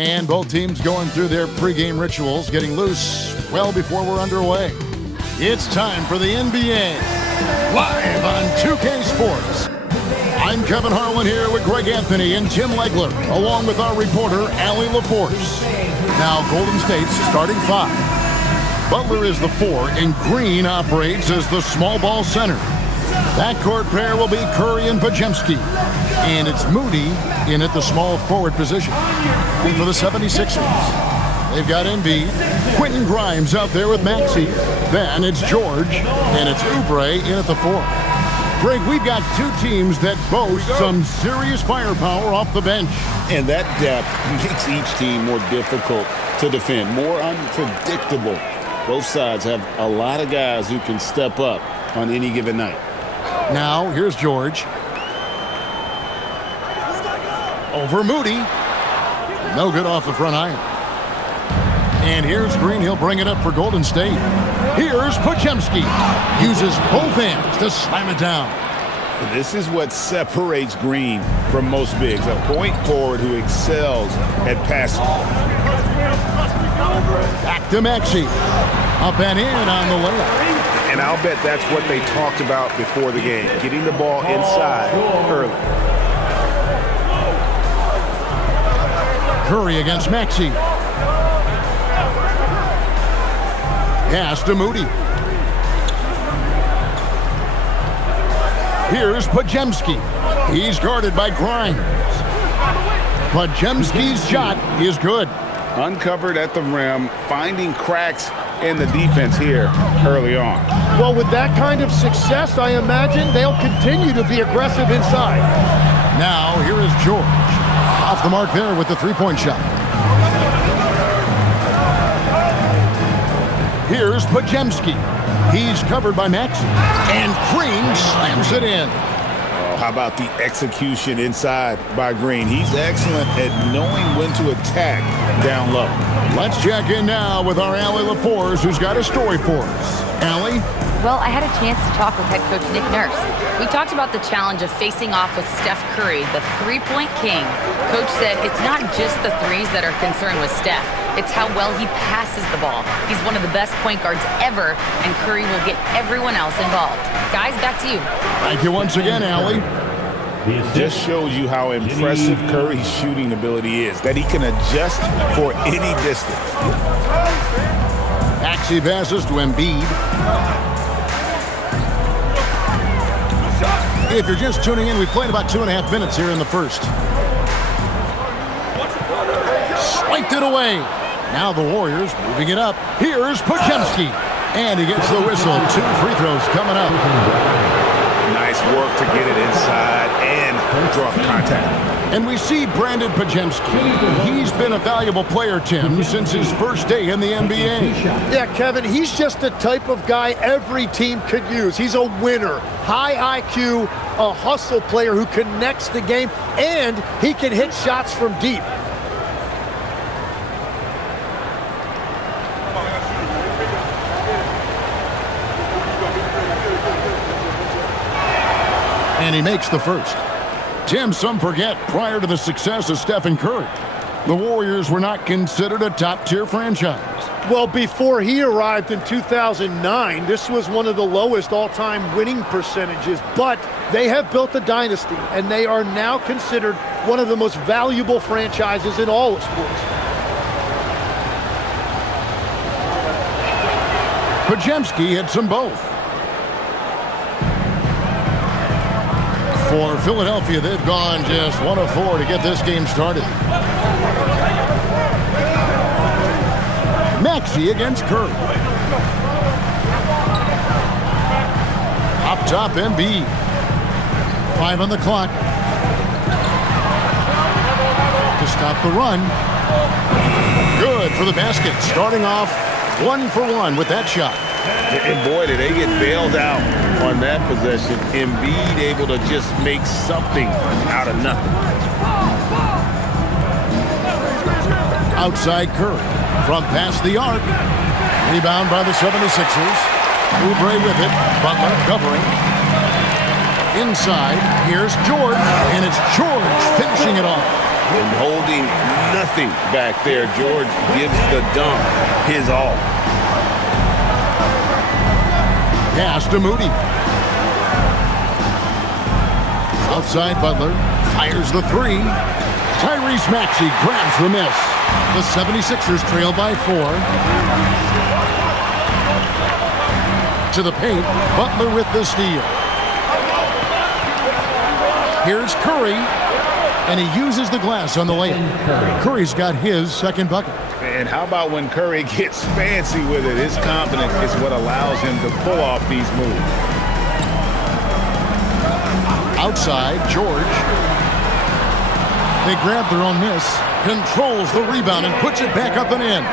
And both teams going through their pregame rituals, getting loose well before we're underway. It's time for the NBA, live on 2K Sports. I'm Kevin Harlan here with Greg Anthony and Tim Legler, along with our reporter, Allie LaForce. Now, Golden State's starting five. Butler is the 4, and Green operates as the small ball center. Backcourt pair will be Curry and Podziemski. And it's Moody in at the small forward position. And for the 76ers, they've got Embiid. Quentin Grimes out there with Maxey. Then it's George, and it's Oubre in at the 4. Greg, we've got two teams that boast some serious firepower off the bench. And that depth makes each team more difficult to defend, more unpredictable. Both sides have a lot of guys who can step up on any given night. Now, here's George. Over Moody. No good off the front iron. And here's Green. He'll bring it up for Golden State. Here's Podziemski. Uses both hands to slam it down. This is what separates Green from most bigs. A point forward who excels at passing. Back to Maxey. Up and in on the layup. And I'll bet that's what they talked about before the game, getting the ball inside early. Curry against Maxey. Pass to Moody. Here's Podziemski. He's guarded by Grimes. Podziemski's shot is good. Uncovered at the rim, finding cracks in the defense here early on. Well, with that kind of success, I imagine they'll continue to be aggressive inside. Now, here is George. Off the mark there with the three-point shot. Here's Podziemski. He's covered by Maxey. And Green slams it in. How about the execution inside by Green? He's excellent at knowing when to attack down low. Let's check in now with our Allie LaForce, who's got a story for us. Allie? Well, I had a chance to talk with head coach Nick Nurse. We talked about the challenge of facing off with Steph Curry, the three-point king. Coach said it's not just the threes that are concerned with Steph. It's how well he passes the ball. He's one of the best point guards ever, and Curry will get everyone else involved. Guys, back to you. Thank you once again, Allie. Just shows you how impressive Curry's shooting ability is, that he can adjust for any distance. Maxey passes to Embiid. If you're just tuning in, we've played about 2.5 minutes here in the first. Swiped it away. Now the Warriors moving it up. Here's Podziemski. And he gets the whistle. 2 free throws coming up. Nice work to get it inside and draw contact. And we see Brandon Podziemski. He's been a valuable player, Tim, since his first day in the NBA. Yeah, Kevin, he's just the type of guy every team could use. He's a winner, high IQ, a hustle player who connects the game, and he can hit shots from deep. And he makes the first. Tim, some forget, prior to the success of Stephen Curry, the Warriors were not considered a top-tier franchise. Well, before he arrived in 2009, this was one of the lowest all-time winning percentages, but they have built a dynasty, and they are now considered one of the most valuable franchises in all of sports. Podziemski hits them both. For Philadelphia, they've gone just 1 of 4 to get this game started. Maxey against Curry. Up top, Embiid. 5 on the clock. To stop the run. Good for the basket. Starting off 1 for 1 with that shot. And boy, did they get bailed out on that possession. Embiid able to just make something out of nothing. Outside Curry. From past the arc. Rebound by the 76ers. Oubre with it. Butler covering. Inside. Here's George. And it's George finishing it off. and holding nothing back there. George gives the dunk his all. Pass to Moody. Outside Butler. Fires the three. Tyrese Maxey grabs the miss. The 76ers trail by 4. To the paint. Butler with the steal. Here's Curry. And he uses the glass on the layup. Curry's got his second bucket. And how about when Curry gets fancy with it? His confidence is what allows him to pull off these moves. Outside, George. They grab their own miss. Controls the rebound and puts it back up and in.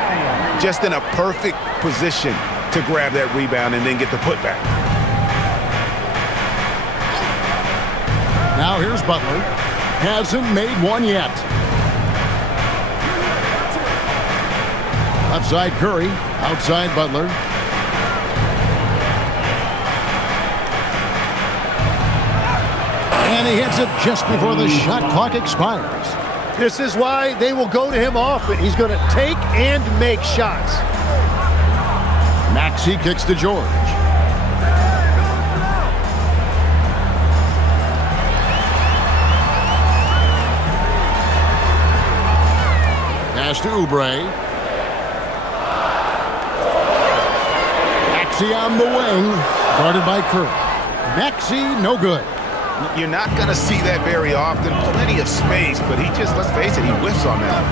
Just in a perfect position to grab that rebound and then get the putback. Now here's Butler. Hasn't made one yet. Left side Curry. Outside Butler. And he hits it just before the shot clock expires. This is why they will go to him often. He's going to take and make shots. Maxey kicks to George. Pass to Oubre. Maxey on the wing. Guarded by Curry. Maxey, no good. You're not going to see that very often. Plenty of space, but he just, let's face it, he whiffs on that.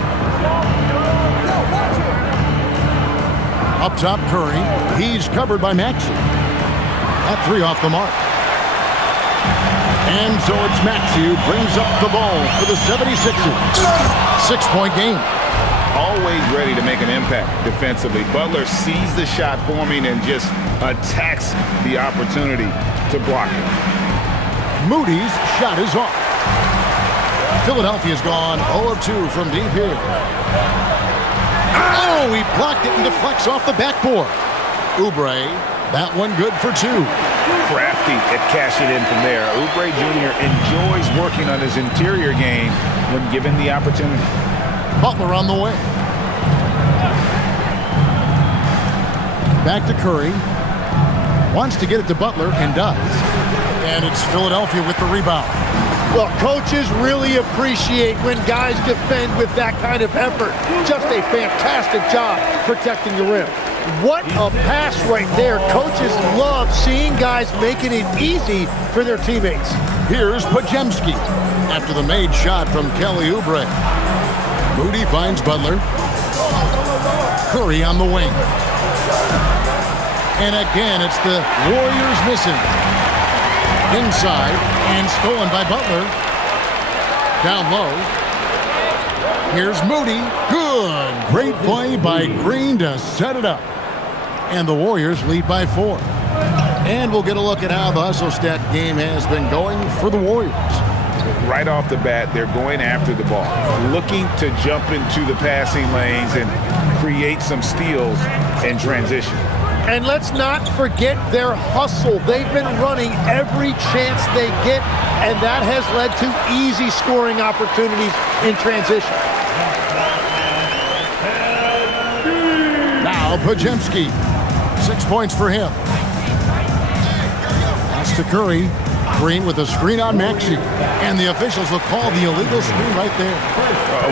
Up top, Curry. He's covered by Maxey. That three off the mark. And so it's Maxey who brings up the ball for the 76ers. 6-point game. Always ready to make an impact defensively. Butler sees the shot forming and just attacks the opportunity to block it. Moody's shot is off. Philadelphia's gone 0 of 2 from deep here. Oh, he blocked it and deflects off the backboard. Oubre, that one good for 2. Crafty at cashing in from there. Oubre Jr. enjoys working on his interior game when given the opportunity. Butler on the way. Back to Curry. Wants to get it to Butler and does. And it's Philadelphia with the rebound. Well, coaches really appreciate when guys defend with that kind of effort. Just a fantastic job protecting the rim. What a pass right there. Coaches love seeing guys making it easy for their teammates. Here's Podziemski after the made shot from Kelly Oubre. Moody finds Butler. Curry on the wing. And again, it's the Warriors missing. Inside and stolen by Butler. Down low. Here's Moody. Good. Great play by Green to set it up. And the Warriors lead by 4. And we'll get a look at how the hustle stat game has been going for the Warriors. Right off the bat, they're going after the ball, looking to jump into the passing lanes and create some steals in transition. And let's not forget their hustle. They've been running every chance they get, and that has led to easy scoring opportunities in transition. Now Podziemski. 6 points for him. Pass to Curry. Green with a screen on Maxey. And the officials will call the illegal screen right there.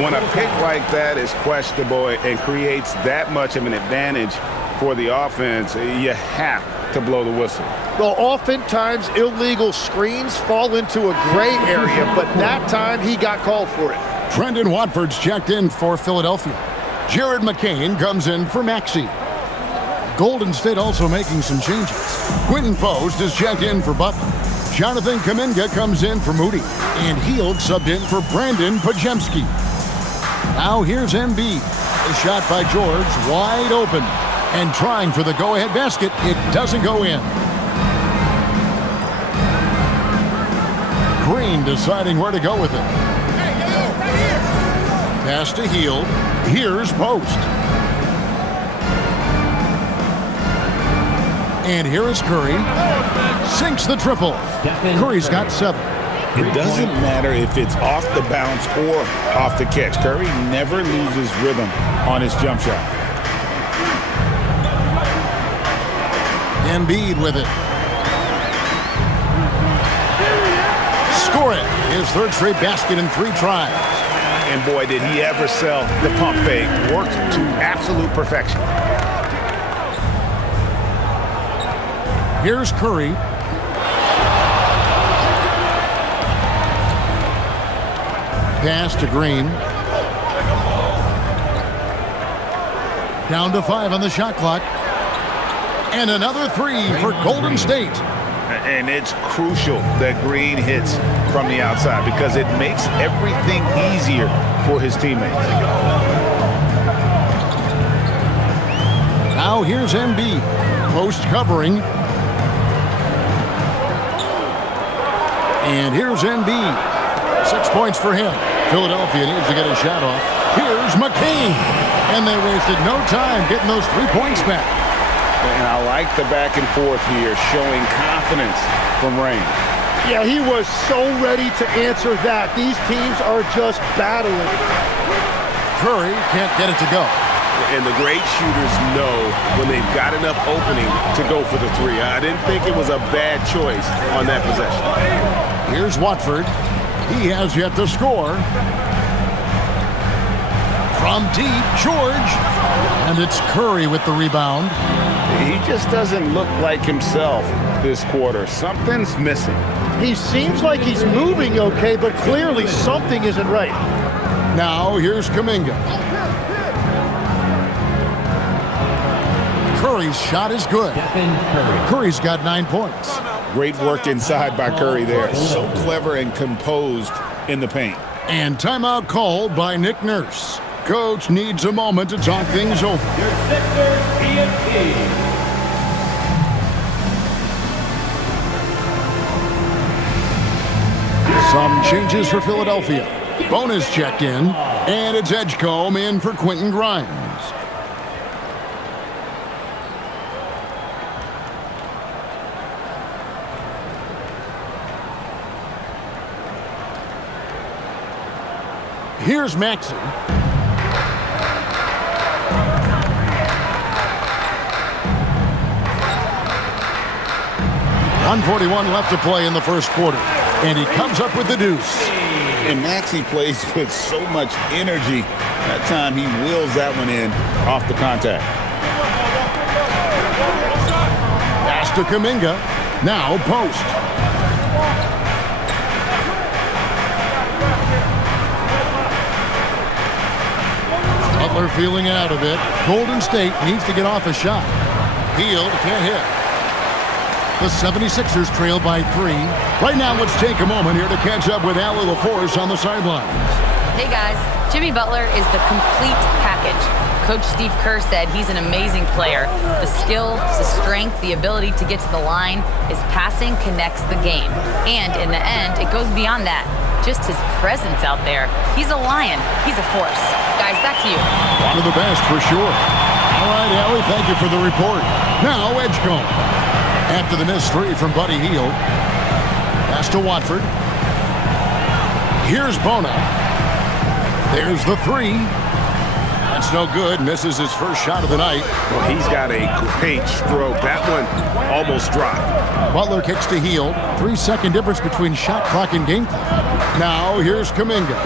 When a pick like that is questionable and creates that much of an advantage for the offense, you have to blow the whistle. Well, oftentimes illegal screens fall into a gray area, but that time he got called for it. Trendon Watford's checked in for Philadelphia. Jared McCain comes in for Maxey. Golden State also making some changes. Quentin Post is checked in for Butler. Jonathan Kuminga comes in for Moody. And Hield subbed in for Brandon Podziemski. Now here's Embiid. A shot by George, wide open. And trying for the go-ahead basket, it doesn't go in. Green deciding where to go with it. Pass to Hield. Here's Post. And here is Curry. Sinks the triple. Curry's got 7. It doesn't matter if it's off the bounce or off the catch. Curry never loses rhythm on his jump shot. Embiid with it. Score it. His third straight basket in 3 tries. And boy, did he ever sell the pump fake. Worked to absolute perfection. Here's Curry. Pass to Green. Down to 5 on the shot clock. And another 3 for Golden State. And it's crucial that Green hits from the outside because it makes everything easier for his teammates. Now here's Embiid. Post covering. And here's Embiid. 6 points for him. Philadelphia needs to get a shot off. Here's McCain. And they wasted no time getting those 3 points back. And I like the back and forth here, showing confidence from range. Yeah, he was so ready to answer that. These teams are just battling. Curry can't get it to go. And the great shooters know when they've got enough opening to go for the 3. I didn't think it was a bad choice on that possession. Here's Watford. He has yet to score. From deep, George. And it's Curry with the rebound. He just doesn't look like himself this quarter. Something's missing. He seems like he's moving okay, but clearly something isn't right. Now here's Kuminga. Curry's shot is good. Curry's got 9 points. Great work inside by Curry there. So clever and composed in the paint. And timeout called by Nick Nurse. Coach needs a moment to talk things over. Your sector, TNT. Some changes for Philadelphia. Bonus checked in, and it's Edgecombe in for Quentin Grimes. Here's Maxey. 141 left to play in the first quarter. And he comes up with the deuce. And Maxey plays with so much energy. That time he wheels that one in off the contact. Pass to Kuminga. Now post. Butler feeling out of it. Golden State needs to get off a shot. Hield can't hit. The 76ers trail by 3. Right now, let's take a moment here to catch up with Allie LaForce on the sidelines. Hey guys, Jimmy Butler is the complete package. Coach Steve Kerr said he's an amazing player. The skill, the strength, the ability to get to the line, his passing connects the game. And in the end, it goes beyond that. Just his presence out there. He's a lion. He's a force. Guys, back to you. One of the best for sure. All right, Allie, thank you for the report. Now, Edgecombe. After the missed 3 from Buddy Hield. Pass to Watford. Here's Bona. There's the 3. That's no good. Misses his first shot of the night. Well, he's got a great stroke. That one almost dropped. Butler kicks to Hield. 3-second difference between shot clock and game clock. Now here's Kuminga.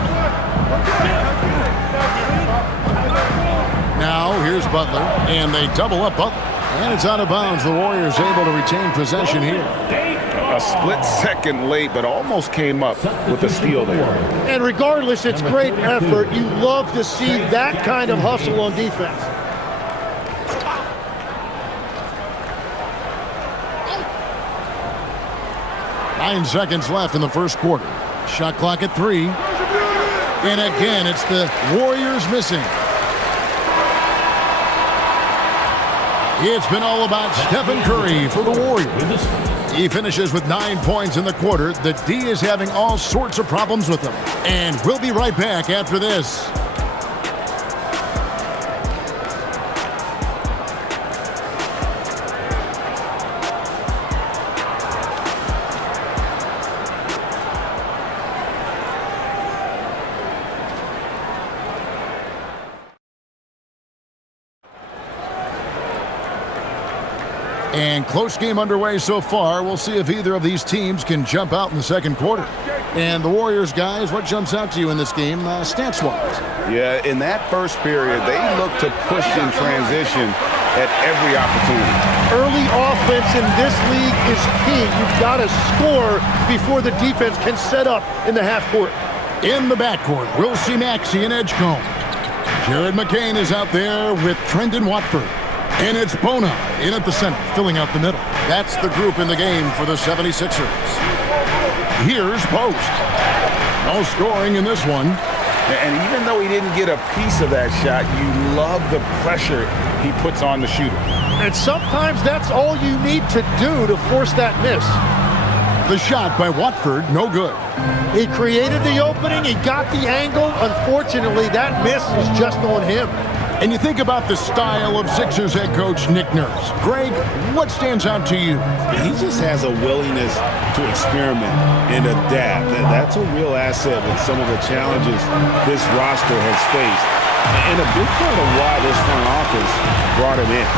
Now here's Butler. And they double up Butler. And it's out of bounds. The Warriors able to retain possession here. A split second late, but almost came up with a steal there. And regardless, it's great effort. You love to see that kind of hustle on defense. Nine seconds left in the first quarter. Shot clock at 3. And again, it's the Warriors missing. It's been all about Stephen Curry for the Warriors. He finishes with 9 points in the quarter. The D is having all sorts of problems with him. And we'll be right back after this. And close game underway so far. We'll see if either of these teams can jump out in the second quarter. And the Warriors, guys, what jumps out to you in this game, stats-wise? Yeah, in that first period, they looked to push in transition at every opportunity. Early offense in this league is key. You've got to score before the defense can set up in the half court. In the backcourt, we'll see Maxey and Edgecombe. Jared McCain is out there with Trendon Watford. And it's Bona in at the center, filling out the middle. That's the group in the game for the 76ers. Here's Post. No scoring in this one. And even though he didn't get a piece of that shot, you love the pressure he puts on the shooter. And sometimes that's all you need to do to force that miss. The shot by Watford, no good. He created the opening, he got the angle. Unfortunately, that miss is just on him. And you think about the style of Sixers head coach Nick Nurse. Greg, what stands out to you? He just has a willingness to experiment and adapt. That's a real asset with some of the challenges this roster has faced. And a big part of why this front office brought him in.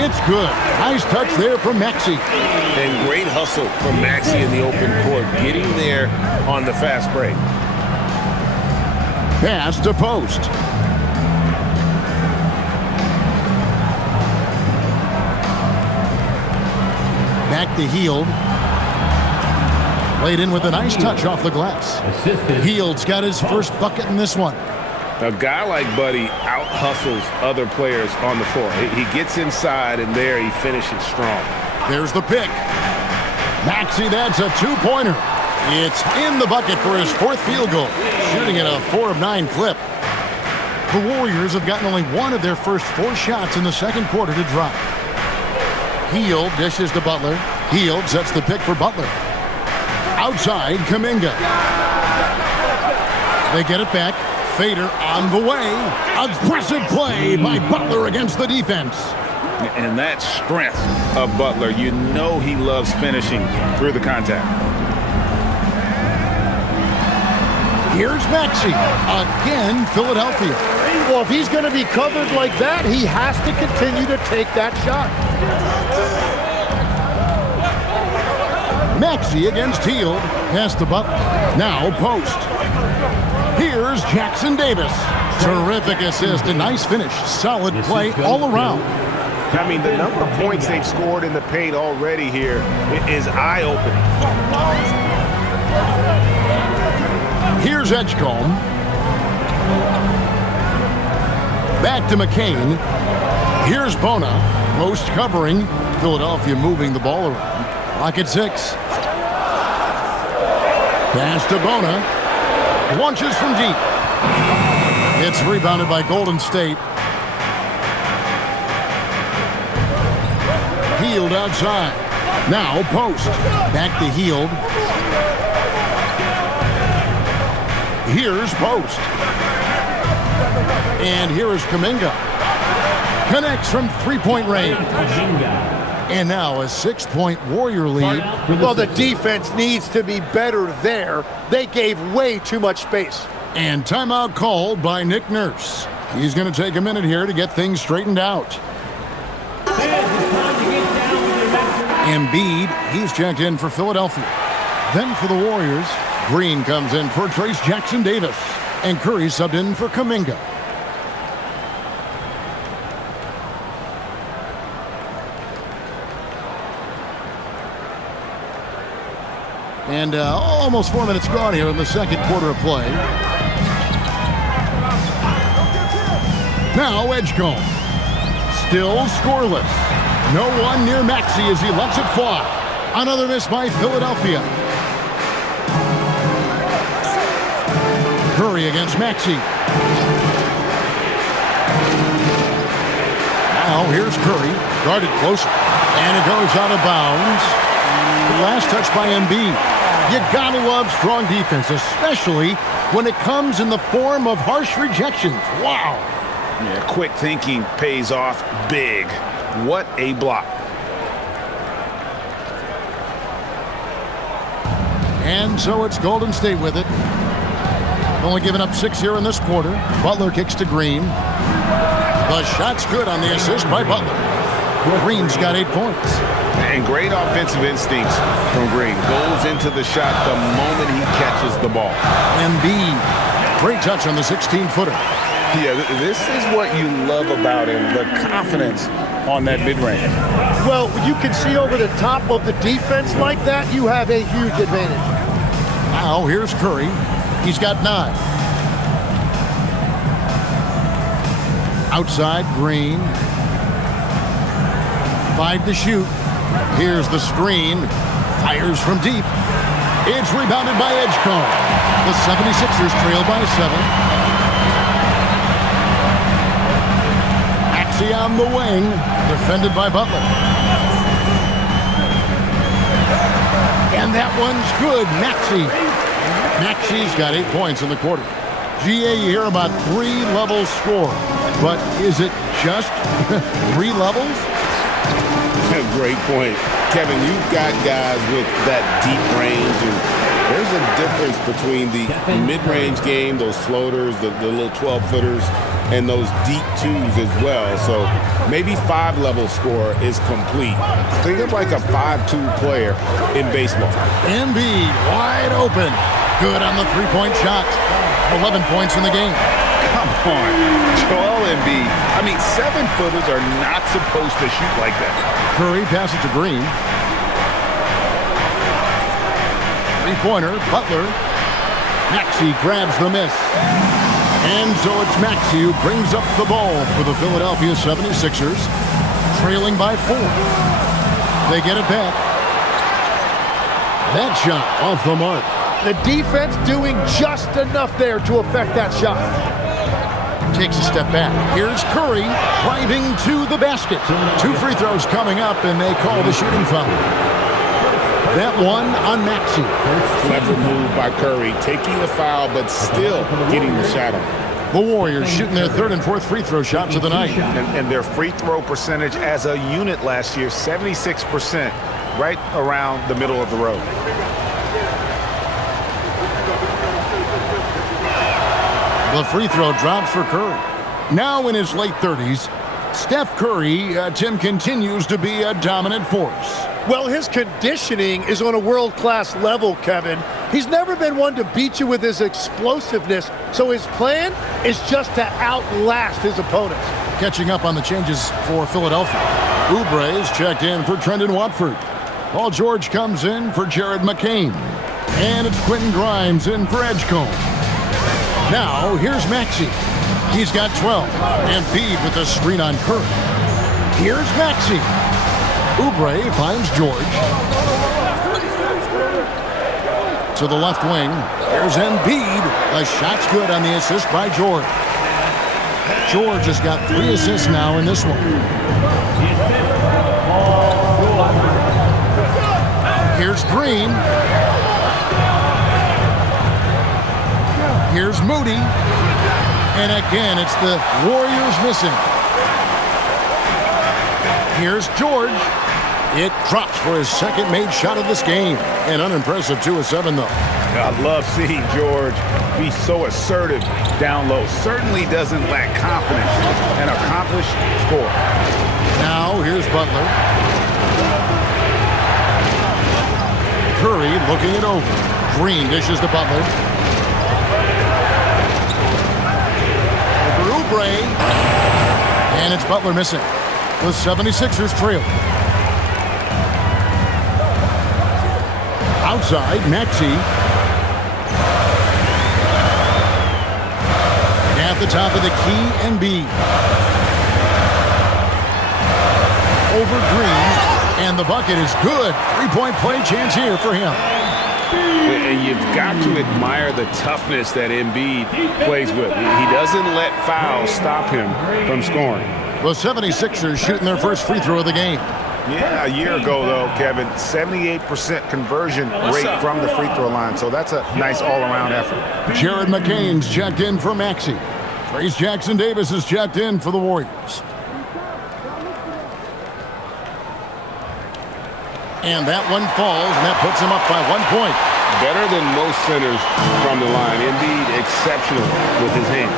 It's good. Nice touch there from Maxey. And great hustle from Maxey in the open court, getting there on the fast break. Pass to Post. Back to Hield. Laid in with a nice touch off the glass. Hield's got his first bucket in this one. A guy like Buddy out-hustles other players on the floor. He gets inside, and there he finishes strong. There's the pick. Maxey, that's a two-pointer. It's in the bucket for his fourth field goal, shooting at a 4 of 9 clip. The Warriors have gotten only one of their first 4 shots in the second quarter to drop. Hield dishes to Butler. Hield sets the pick for Butler. Outside, Kuminga. They get it back. Fader on the way. Aggressive play by Butler against the defense. And that strength of Butler, you know he loves finishing through the contact. Here's Maxey. Again, Philadelphia. Well, if he's going to be covered like that, he has to continue to take that shot. Maxey against Hield. Pass to Butler. Now Post. Here's Jackson Davis. Terrific assist and nice finish. Solid play all around. I mean, the number of points they've scored in the paint already here is eye-opening. Here's Edgecombe. Back to McCain. Here's Bona. Post covering. Philadelphia moving the ball around. Clock at 6. Pass to Bona. Launches from deep. It's rebounded by Golden State. Hield outside. Now Post. Back to Hield. Here's Post. And here is Kuminga. Connects from three-point range. And now a 6-point Warrior lead. Well, the defense needs to be better there. They gave way too much space. And timeout called by Nick Nurse. He's going to take a minute here to get things straightened out. Embiid, he's checked in for Philadelphia. Then for the Warriors, Green comes in for Trace Jackson Davis. And Curry subbed in for Kuminga. And almost 4 minutes gone here in the second quarter of play. Now Edgecombe. Still scoreless. No one near Maxey as he lets it fly. Another miss by Philadelphia. Curry against Maxey. Now here's Curry. Guarded closer. And it goes out of bounds. The last touch by Embiid. You gotta love strong defense, especially when it comes in the form of harsh rejections. Wow. Yeah, quick thinking pays off big. What a block. And so it's Golden State with it. Only giving up 6 here in this quarter. Butler kicks to Green. The shot's good on the assist by Butler. Green's got 8 points. And great offensive instincts from Green. Goes into the shot the moment he catches the ball. Embiid, great touch on the 16-footer. Yeah, this is what you love about him, the confidence on that mid-range. Well, when you can see over the top of the defense like that, you have a huge advantage. Now, here's Curry. He's got 9. Outside, Green. 5 to shoot. Here's the screen. Fires from deep. It's rebounded by Edgecombe. The 76ers trail by 7. Maxey on the wing. Defended by Butler. And that one's good. Maxey's got 8 points in the quarter. GA, you hear about 3-level score. But is it just 3 levels? Great point. Kevin, you've got guys with that deep range, and there's a difference between the mid-range game, those floaters, the little 12-footers, and those deep 2s as well. So maybe 5-level score is complete. Think of like a 5-2 player in baseball. Embiid wide open. Good on the 3-point shot. 11 points in the game. Come on, Joel Embiid. I mean, 7-footers are not supposed to shoot like that. Curry passes to Green. 3-pointer, Butler. Maxey grabs the miss. And so it's Maxey who brings up the ball for the Philadelphia 76ers, trailing by 4. They get it back. That shot off the mark. The defense doing just enough there to affect that shot. Takes a step back. Here's Curry driving to the basket. 2 free throws coming up, and they call the shooting foul. That one on Maxey. Clever move by Curry, taking the foul, but still getting the shot on. The Warriors shooting their 3rd and 4th free throw shots of the night. And their free throw percentage as a unit last year, 76%, right around the middle of the road. The free throw drops for Curry. Now in his late 30s, Steph Curry, Tim, continues to be a dominant force. Well, his conditioning is on a world-class level, Kevin. He's never been one to beat you with his explosiveness, so his plan is just to outlast his opponents. Catching up on the changes for Philadelphia. Oubre is checked in for Trendon Watford. Paul George comes in for Jared McCain. And it's Quentin Grimes in for Edgecombe. Now, here's Maxey. He's got 12. Embiid with a screen on Curry. Here's Maxey. Oubre finds George. To the left wing. There's Embiid. The shot's good on the assist by George. George has got 3 assists now in this one. Here's Green. Here's Moody. And again, it's the Warriors missing. Here's George. It drops for his 2nd made shot of this game. An unimpressive 2 of 7, though. I love seeing George be so assertive down low. Certainly doesn't lack confidence. An accomplished scorer. Now, here's Butler. Curry looking it over. Green dishes to Butler. Over Oubre. And it's Butler missing. The 76ers trail. Outside, Maxey. At the top of the key, Embiid. Over Green, and the bucket is good. 3-point play chance here for him. And you've got to admire the toughness that Embiid plays with. He doesn't let fouls stop him from scoring. The 76ers shooting their first free throw of the game. Yeah, a year ago, though, Kevin, 78% conversion rate from the free throw line. So that's a nice all-around effort. Jared McCain's checked in for Maxey. Trace Jackson-Davis is checked in for the Warriors. And that one falls, and that puts him up by 1 point. Better than most centers from the line. Embiid exceptional with his hands.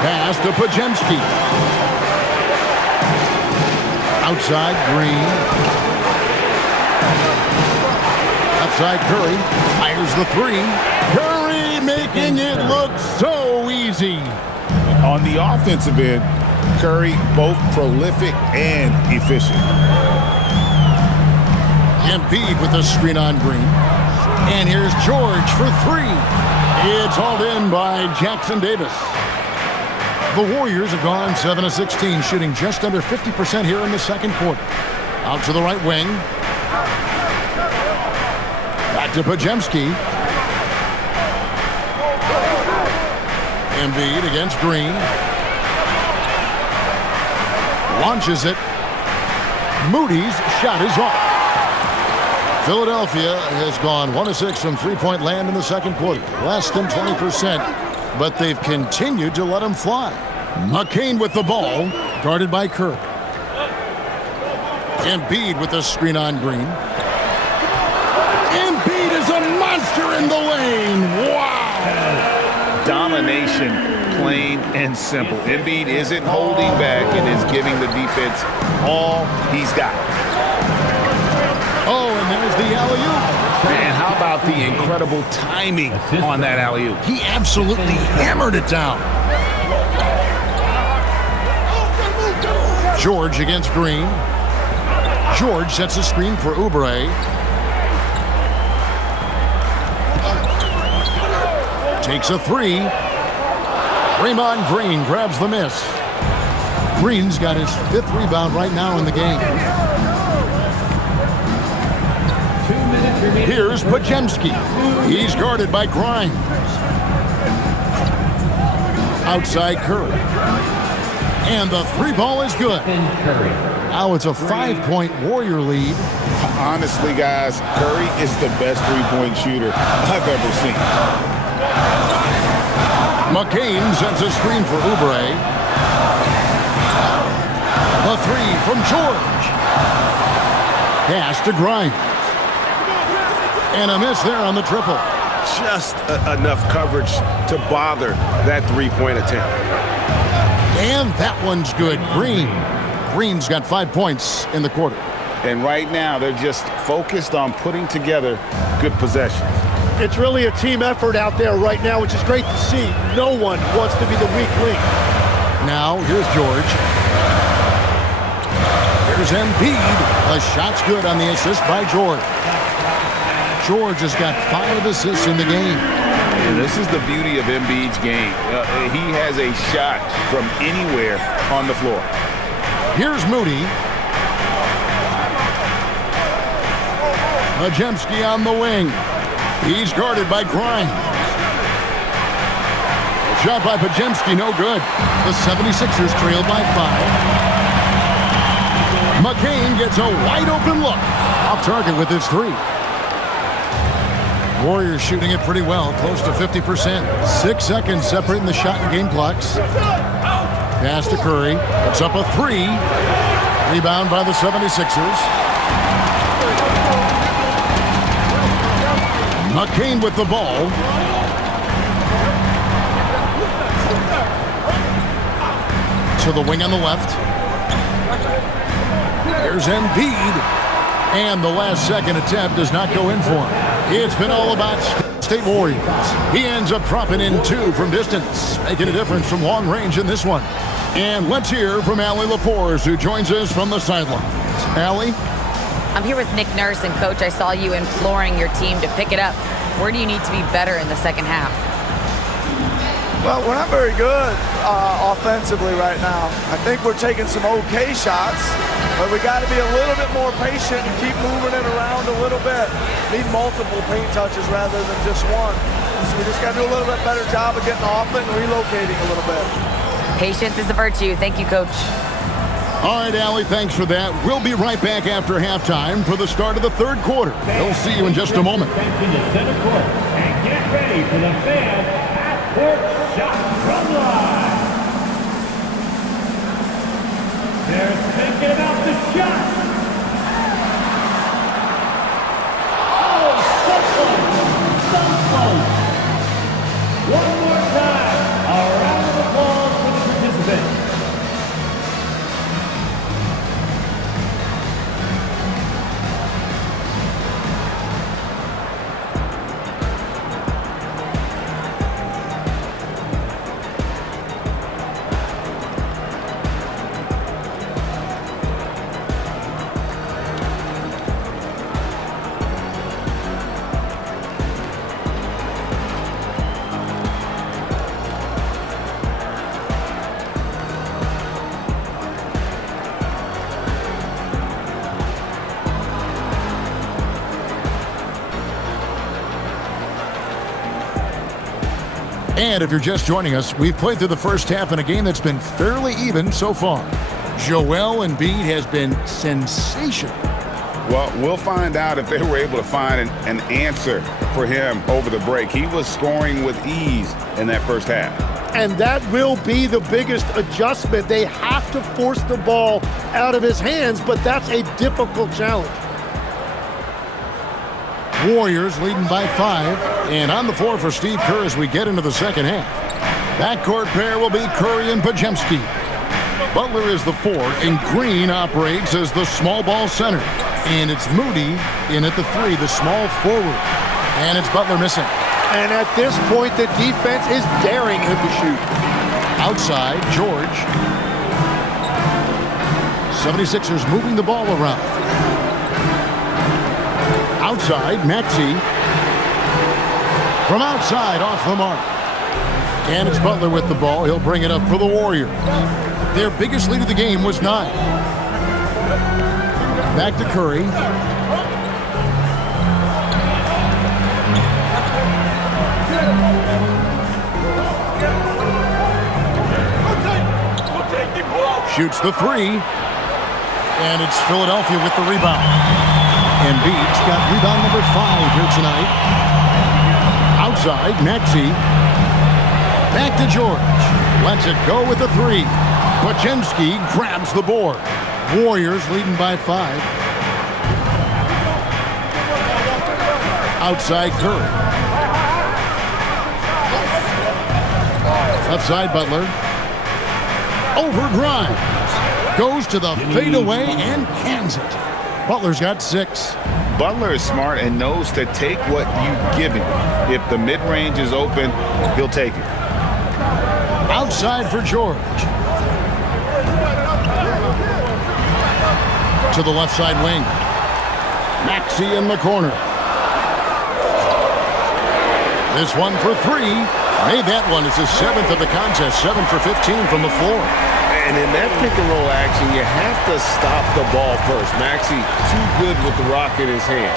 Pass to Podziemski. Outside Green. Outside Curry. Fires the three. Curry making it look so easy. On the offensive end, Curry both prolific and efficient. Embiid with a screen on Green. And here's George for three. It's hauled in by Jackson Davis. The Warriors have gone 7 of 16, shooting just under 50% here in the second quarter. Out to the right wing. Back to Podziemski. Embiid against Green. Launches it. Moody's shot is off. Philadelphia has gone 1 of 6 from three-point land in the second quarter. Less than 20%, but they've continued to let them fly. McCain with the ball, guarded by Kerr. Embiid with the screen on Green. Embiid is a monster in the lane. Wow! Domination, plain and simple. Embiid isn't holding back and is giving the defense all he's got. Oh, and there's the alley-oop. And how about the incredible timing on that alley-oop? He absolutely hammered it down. George against Green. George sets a screen for Oubre. Takes a three. Draymond Green grabs the miss. Green's got his 5th rebound right now in the game. Here's Podziemski. He's guarded by Grimes. Outside Curry. And the three ball is good. Now it's a 5-point Warrior lead. Honestly, guys, Curry is the best three-point shooter I've ever seen. McCain sends a screen for Oubre. The three from George. Pass to Grimes. And a miss there on the triple. Just enough coverage to bother that three-point attempt. And that one's good. Green's got 5 points in the quarter. And right now, they're just focused on putting together good possessions. It's really a team effort out there right now, which is great to see. No one wants to be the weak link. Now, here's George. Here's Embiid. The shot's good on the assist by George. George has got 5 assists in the game. And this is the beauty of Embiid's game. He has a shot from anywhere on the floor. Here's Moody. Podziemski on the wing. He's guarded by Grimes. Shot by Podziemski, no good. The 76ers trail by 5. McCain gets a wide open look. Off target with his three. Warriors shooting it pretty well, close to 50%. 6 seconds separating the shot and game clocks. Pass to Curry. Puts up a three. Rebound by the 76ers. McCain with the ball. To the wing on the left. There's Embiid. And the last second attempt does not go in for him. It's been all about State Warriors. He ends up dropping in 2 from distance, making a difference from long range in this one. And let's hear from Allie LaForce, who joins us from the sidelines. Allie? I'm here with Nick Nurse, and Coach, I saw you imploring your team to pick it up. Where do you need to be better in the second half? Well, we're not very good offensively right now. I think we're taking some okay shots, but we got to be a little bit more patient and keep moving it around a little bit. Need multiple paint touches rather than just one. So we just got to do a little bit better job of getting off it and relocating a little bit. Patience is a virtue. Thank you, Coach. All right, Allie, thanks for that. We'll be right back after halftime for the start of the third quarter. We'll see you in just a moment. Back to the center court and get ready for the fan half-court shot from the line. They're thinking about the shot. Oh, so close. One more time. A round of applause for the participants. And if you're just joining us, we've played through the first half in a game that's been fairly even so far. Joel Embiid has been sensational. Well, we'll find out if they were able to find an answer for him over the break. He was scoring with ease in that first half. And that will be the biggest adjustment. They have to force the ball out of his hands, but that's a difficult challenge. Warriors leading by 5. And on the floor for Steve Kerr as we get into the second half. Backcourt pair will be Curry and Podziemski. Butler is the 4, and Green operates as the small ball center. And it's Moody in at the 3, the small forward. And it's Butler missing. And at this point, the defense is daring him to shoot. Outside, George. 76ers moving the ball around. Outside, Maxey. From outside, off the mark. And it's Butler with the ball. He'll bring it up for the Warriors. Their biggest lead of the game was 9. Back to Curry. Shoots the 3. And it's Philadelphia with the rebound. Embiid's got rebound number 5 here tonight. Outside, Maxey. Back to George. Lets it go with the 3. Podziemski grabs the board. Warriors leading by 5. Outside, Curry. Left side, Butler. Over Grimes. Goes to the fadeaway and cans it. Butler's got 6. Butler is smart and knows to take what you give him. If the mid-range is open, he'll take it. Outside for George. To the left side wing. Maxey in the corner. This one for 3. Made that one. It's his 7th of the contest. 7 for 15 from the floor. And in that pick-and-roll action, you have to stop the ball first. Maxey too good with the rock in his hand.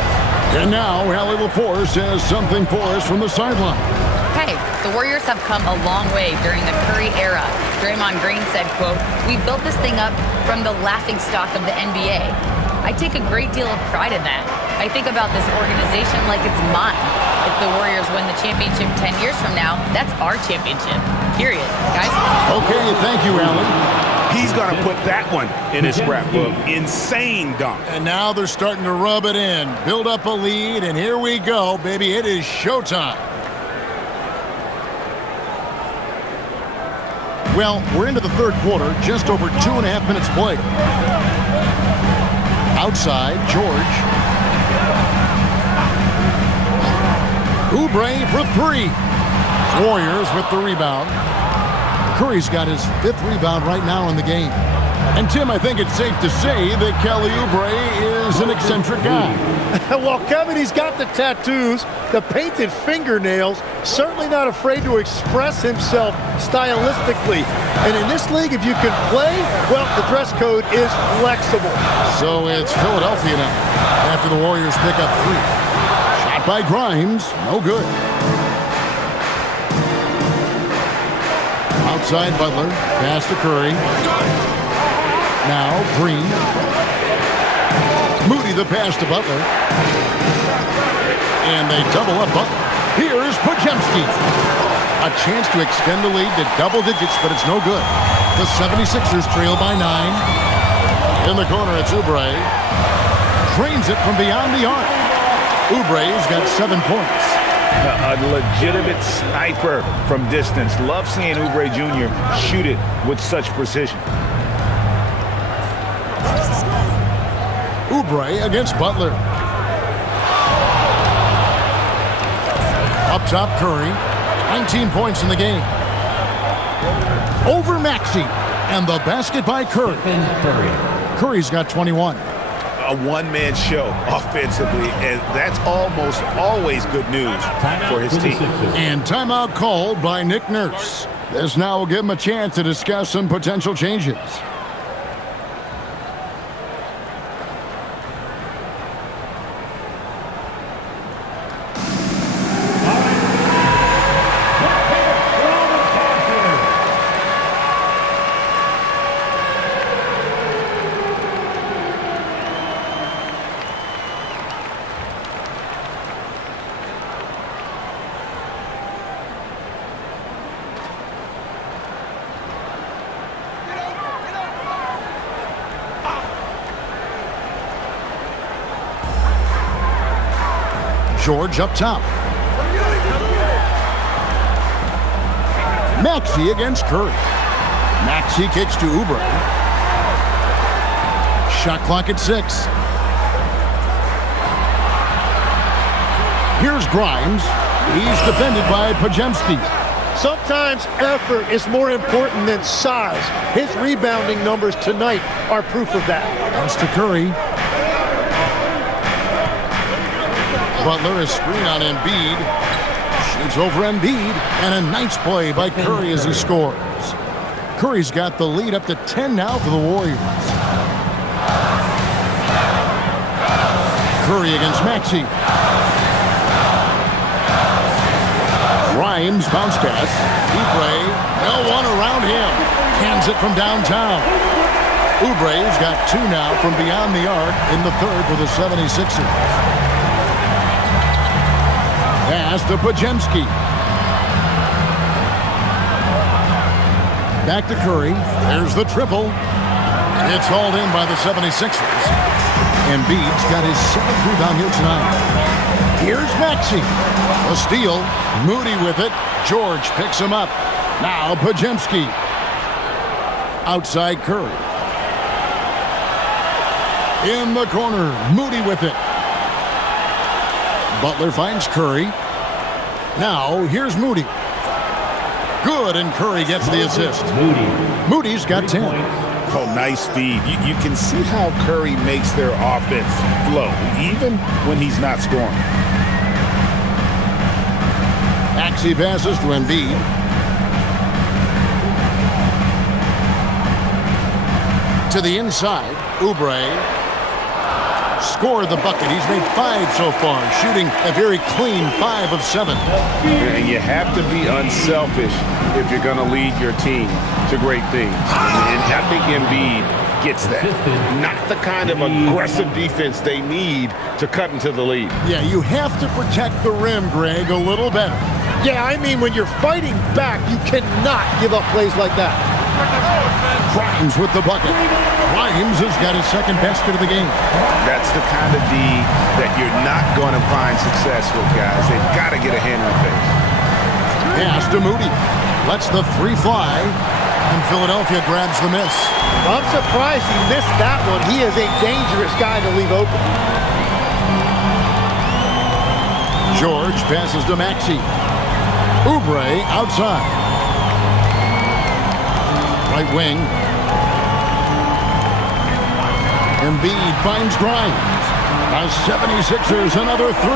And now, Allie LaForce has something for us from the sideline. Hey, the Warriors have come a long way during the Curry era. Draymond Green said, quote, "We built this thing up from the laughingstock of the NBA. I take a great deal of pride in that. I think about this organization like it's mine. If the Warriors win the championship 10 years from now, that's our championship. Period." Guys? Okay, thank you, Allie. He's going to put that one in his scrapbook. Insane dunk. And now they're starting to rub it in. Build up a lead, and here we go, baby. It is showtime. Well, we're into the third quarter, just over 2.5 minutes played. Outside, George. Oubre for 3. Warriors with the rebound. Curry's got his 5th rebound right now in the game. And, Tim, I think it's safe to say that Kelly Oubre is an eccentric guy. Well, Kevin, he's got the tattoos, the painted fingernails, certainly not afraid to express himself stylistically. And in this league, if you can play, well, the dress code is flexible. So it's Philadelphia now after the Warriors pick up 3. Shot by Grimes, no good. Outside Butler, pass to Curry. Now Green. Moody the pass to Butler. And they double up Butler. Here is Podziemski. A chance to extend the lead to double digits, but it's no good. The 76ers trail by 9. In the corner, it's Oubre. Drains it from beyond the arc. Oubre's got 7 points. A legitimate sniper from distance. Love seeing Oubre Jr. shoot it with such precision. Oubre against Butler. Up top, Curry. 19 points in the game. Over Maxey. And the basket by Curry. Curry's got 21. A one-man show offensively, and that's almost always good news for his team. And timeout called by Nick Nurse. This now will give him a chance to discuss some potential changes. George up top. Maxey against Curry. Maxey kicks to Oubre. Shot clock at 6. Here's Grimes. He's defended by Podziemski. Sometimes effort is more important than size. His rebounding numbers tonight are proof of that. Pass to Curry. Butler is screen on Embiid. Shoots over Embiid. And a nice play by Curry as he scores. Curry's got the lead up to 10 now for the Warriors. Curry against Maxey. Grimes bounce pass. Oubre, no one around him. Cans it from downtown. Oubre's got 2 now from beyond the arc in the third for the 76ers. Pass to Podziemski. Back to Curry. There's the triple. It's hauled in by the 76ers. Embiid's got his 7th rebound here tonight. Here's Maxey. A steal. Moody with it. George picks him up. Now Podziemski. Outside Curry. In the corner. Moody with it. Butler finds Curry. Now here's Moody. Good, and Curry gets the assist. Moody's got 10. Oh, nice feed. You can see how Curry makes their offense flow, even when he's not scoring. Maxey passes to Embiid. To the inside, Oubre scored the bucket. He's made 5 so far, shooting a very clean 5 of 7. And you have to be unselfish if you're going to lead your team to great things. And I think Embiid gets that. Not the kind of aggressive defense they need to cut into the lead. Yeah, you have to protect the rim, Greg, a little better. Yeah, I mean, when you're fighting back, you cannot give up plays like that. Grimes with the bucket. Grimes has got his second basket of the game. That's the kind of D that you're not going to find success with, guys. They've got to get a hand in the face. Pass to Moody. Lets the 3 fly. And Philadelphia grabs the miss. I'm surprised he missed that one. He is a dangerous guy to leave open. George passes to Maxey. Oubre outside. Right wing. Embiid finds Grimes. The 76ers another 3.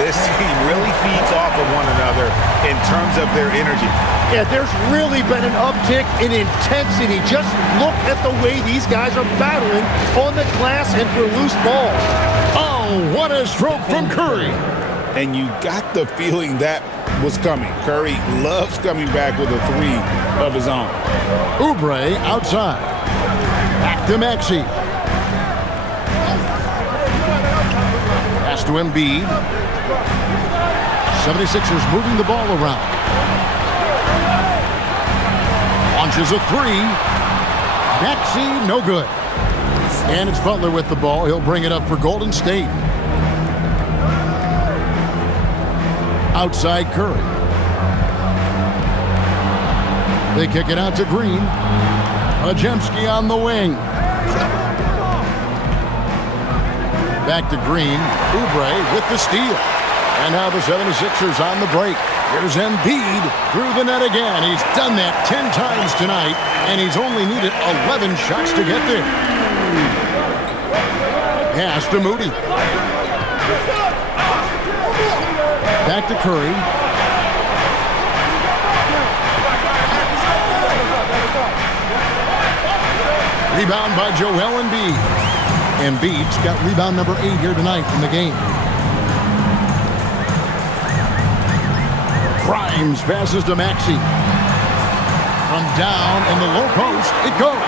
This team really feeds off of one another in terms of their energy. Yeah, there's really been an uptick in intensity. Just look at the way these guys are battling on the glass and for loose balls. Oh, what a stroke from Curry. And you got the feeling that was coming. Curry loves coming back with a 3 of his own. Oubre outside. Back to Maxey. Pass to Embiid. 76ers moving the ball around. Launches a 3. Maxey, no good. And it's Butler with the ball. He'll bring it up for Golden State. Outside Curry. They kick it out to Green. Podziemski on the wing. Back to Green. Oubre with the steal. And now the 76ers on the break. Here's Embiid through the net again. He's done that 10 times tonight, and he's only needed 11 shots to get there. Pass to Moody. Back to Curry. Rebound by Joel Embiid. Embiid's got rebound number 8 here tonight in the game. Grimes passes to Maxey. From down in the low post, it goes.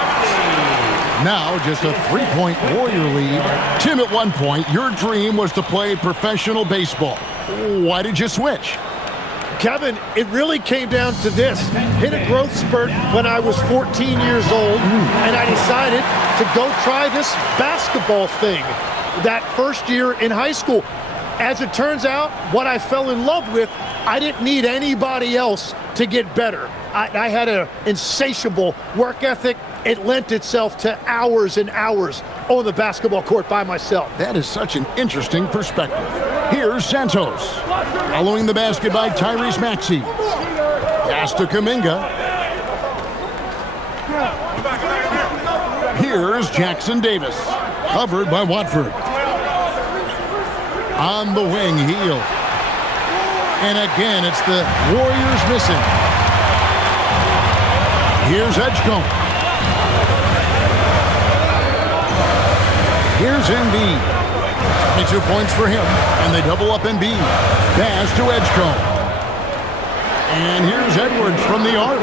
Now just a 3-point Warrior lead. Tim, at one point, your dream was to play professional baseball. Why did you switch? Kevin, it really came down to this. Hit a growth spurt when I was 14 years old, and I decided to go try this basketball thing that first year in high school. As it turns out, what I fell in love with, I didn't need anybody else to get better. I had an insatiable work ethic. It lent itself to hours and hours on the basketball court by myself. That is such an interesting perspective. Here's Santos. Following the basket by Tyrese Maxey. Pass to Kuminga. Here's Jackson Davis. Covered by Watford. On the wing, Hield. And again, it's the Warriors missing. Here's Edgecombe. Here's Embiid. 22 points for him, and they double up Embiid. Pass to Edgecombe. And here's Edwards from the arc.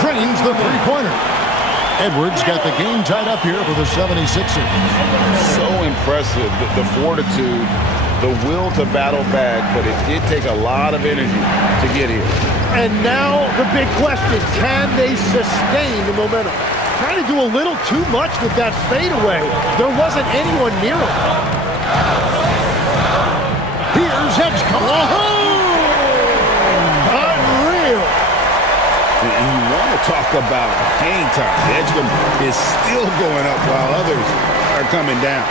Drains the three-pointer. Edwards got the game tied up here for the 76ers. So impressive, the fortitude, the will to battle back, but it did take a lot of energy to get here. And now the big question, can they sustain the momentum? Trying to do a little too much with that fadeaway. There wasn't anyone near him. Here's Edgecombe. Unreal. And you want to talk about hang time. Edgecombe is still going up while others are coming down.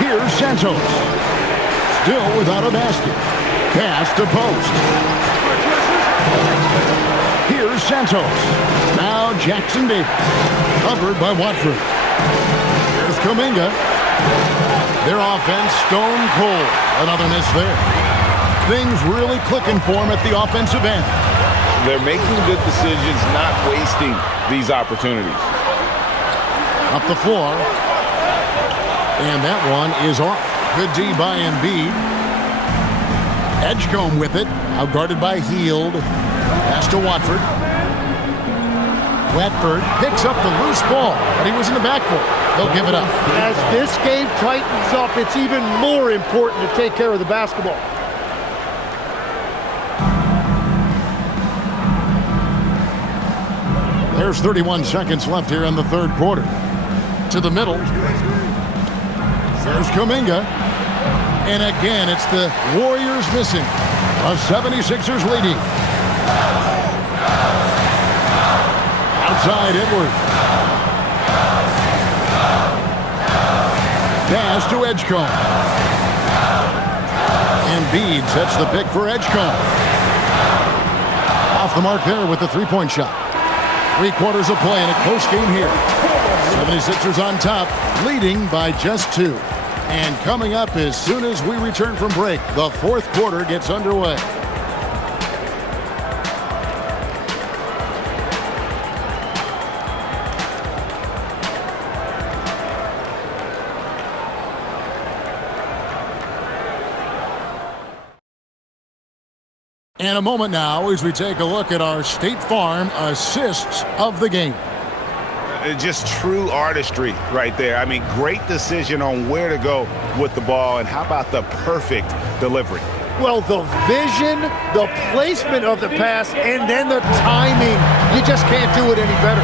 Here's Santos. Still without a basket. Pass to post. Here's Santos. Now Jackson Davis. Covered by Watford. Here's Kuminga. Their offense stone cold. Another miss there. Things really clicking for them at the offensive end. They're making good decisions, not wasting these opportunities. Up the floor. And that one is off. Good D by Embiid. Edgecombe with it. Out guarded by Hield. Pass to Watford. Watford picks up the loose ball, but he was in the backcourt. They'll give it up. As this game tightens up, it's even more important to take care of the basketball. There's 31 seconds left here in the third quarter. To the middle. There's Kuminga. And again, it's the Warriors missing. The 76ers leading. Outside Edwards. Pass to Edgecombe. Embiid sets the pick for Edgecombe. Off the mark there with the three-point shot. 3 quarters of play in a close game here. 76ers on top, leading by just 2. And coming up as soon as we return from break, the fourth quarter gets underway. And a moment now as we take a look at our State Farm assists of the game. Just true artistry right there. I mean, great decision on where to go with the ball, and how about the perfect delivery? Well, the vision, the placement of the pass, and then the timing. You just can't do it any better.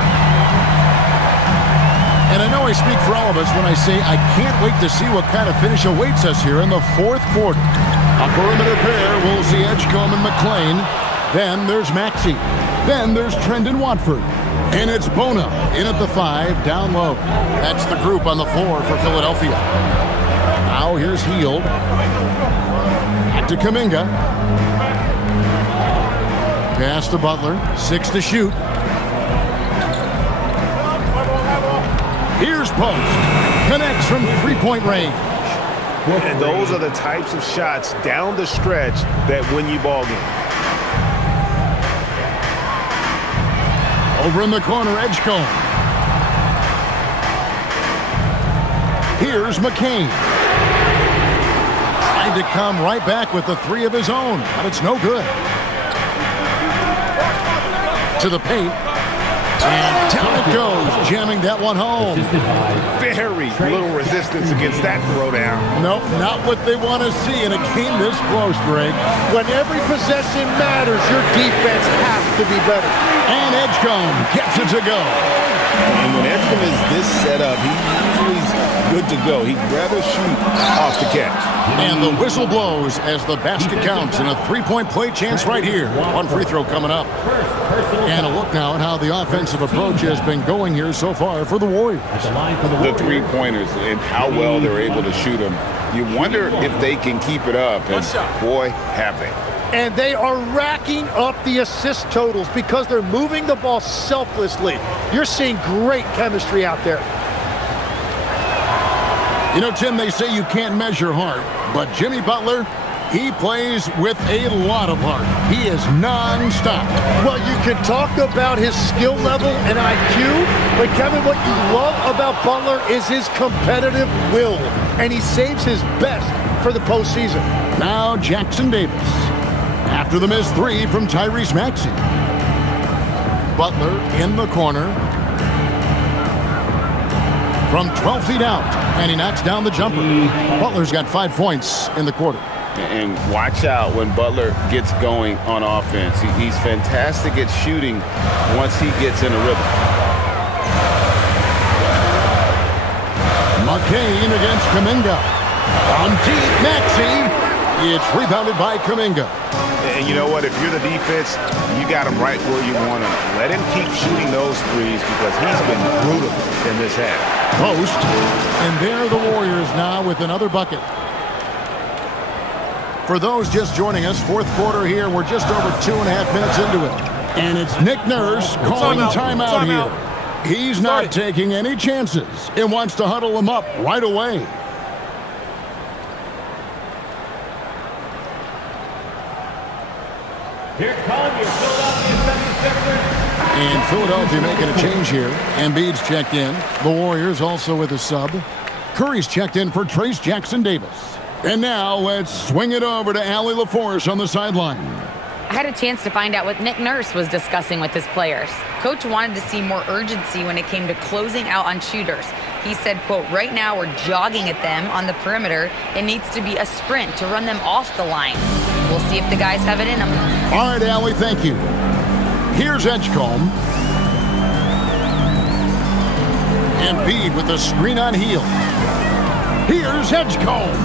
And I know I speak for all of us when I say I can't wait to see what kind of finish awaits us here in the fourth quarter. A perimeter pair will see Edgecombe and McClain. Then there's Maxey. Then there's Trendon Watford. And it's Bona in at the 5, down low. That's the group on the floor for Philadelphia. Now here's Hield. Back to Kuminga. Pass to Butler. 6 to shoot. Here's Post. Connects from three-point range. And those are the types of shots down the stretch that win you ball games. Over in the corner, Edgecombe. Here's McCain. Trying to come right back with the 3 of his own, but it's no good. To the paint. And down it goes, jamming that one home. Very little resistance against that throwdown. Nope, not what they want to see in a game this close, Greg. When every possession matters, your defense has to be better. And Edgecombe gets it to go. And when Edgecombe is this set up, he usually is good good to go. He'd rather shoot off the catch. And the whistle blows as the basket counts, and a three-point play chance right here. One free throw coming up. And a look now at how the offensive approach has been going here so far for the Warriors. The three-pointers and how well they're able to shoot them. You wonder if they can keep it up, and boy, have they. And they are racking up the assist totals because they're moving the ball selflessly. You're seeing great chemistry out there. You know, Tim, they say you can't measure heart, but Jimmy Butler, he plays with a lot of heart. He is non-stop. Well, you can talk about his skill level and IQ, but Kevin, what you love about Butler is his competitive will, and he saves his best for the postseason. Now Jackson Davis. After the missed three from Tyrese Maxey. Butler in the corner. From 12 feet out, and he knocks down the jumper. Butler's got 5 points in the quarter. And watch out when Butler gets going on offense. He's fantastic at shooting once he gets in a rhythm. McCain against Kuminga. On deep, Maxey. It's rebounded by Kuminga. And you know what? If you're the defense, you got him right where you want him. Let him keep shooting those threes because he's been brutal in this half. Post. And there are the Warriors now with another bucket. For those just joining us, fourth quarter here. We're just over 2.5 minutes into it. And it's Nick Nurse calling timeout here. He's not taking any chances and wants to huddle them up right away. Here come your Philadelphia 76ers. And Philadelphia making a change here. Embiid's checked in. The Warriors also with a sub. Curry's checked in for Trace Jackson Davis. And now let's swing it over to Allie LaForce on the sideline. I had a chance to find out what Nick Nurse was discussing with his players. Coach wanted to see more urgency when it came to closing out on shooters. He said, quote, right now we're jogging at them on the perimeter. It needs to be a sprint to run them off the line. We'll see if the guys have it in them. All right, Allie, thank you. Here's Edgecombe. Embiid with the screen on heel. Here's Edgecombe.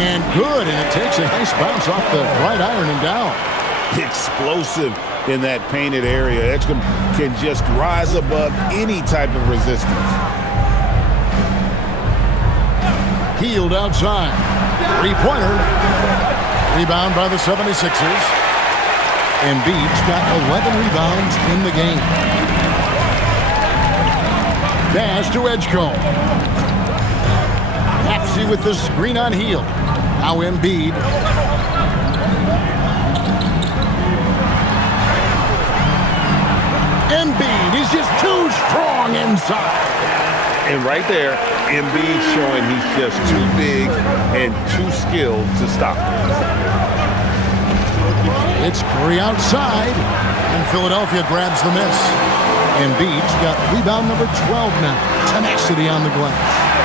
And good, and it takes a nice bounce off the right iron and down. Explosive in that painted area. Edgecombe can just rise above any type of resistance. Healed outside. Three-pointer. Rebound by the 76ers. Embiid's got 11 rebounds in the game. Pass to Edgecombe. Maxey with the screen on heel. Now Embiid. Embiid is just too strong inside. And right there, Embiid showing he's just too big and too skilled to stop. It's Curry outside, and Philadelphia grabs the miss. Embiid's got rebound number 12 now. Tenacity on the glass.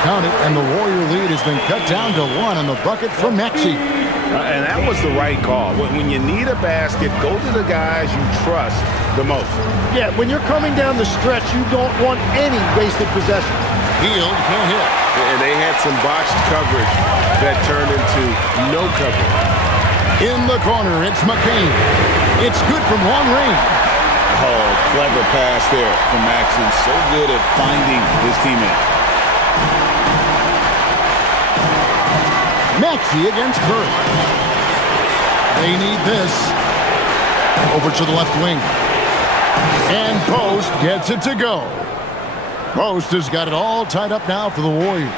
Count it, and the Warrior lead has been cut down to 1 on the bucket from Maxey. And that was the right call. When you need a basket, go to the guys you trust the most. Yeah, when you're coming down the stretch, you don't want any wasted possession. Healed, can't hit. And they had some botched coverage that turned into no coverage. In the corner, it's McCain. It's good from long range. Oh, clever pass there from Maxey. So good at finding his teammate. Maxey against Curry. They need this. Over to the left wing. And Post gets it to go. Post has got it all tied up now for the Warriors.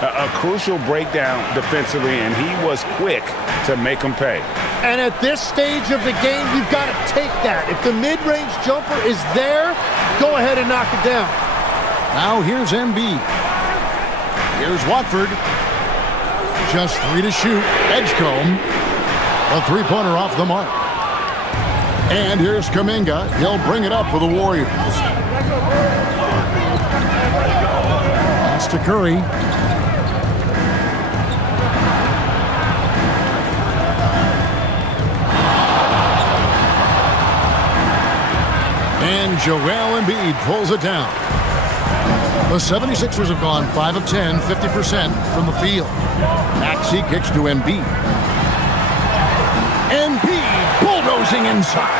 A crucial breakdown defensively, and he was quick to make them pay. And at this stage of the game, you've got to take that. If the mid-range jumper is there, go ahead and knock it down. Now here's Embiid. Here's Watford. Just 3 to shoot. Edgecombe. A three-pointer off the mark. And here's Kuminga. He'll bring it up for the Warriors. Pass to Curry. And Joel Embiid pulls it down. The 76ers have gone 5 of 10, 50% from the field. Maxey kicks to Embiid. Embiid bulldozing inside.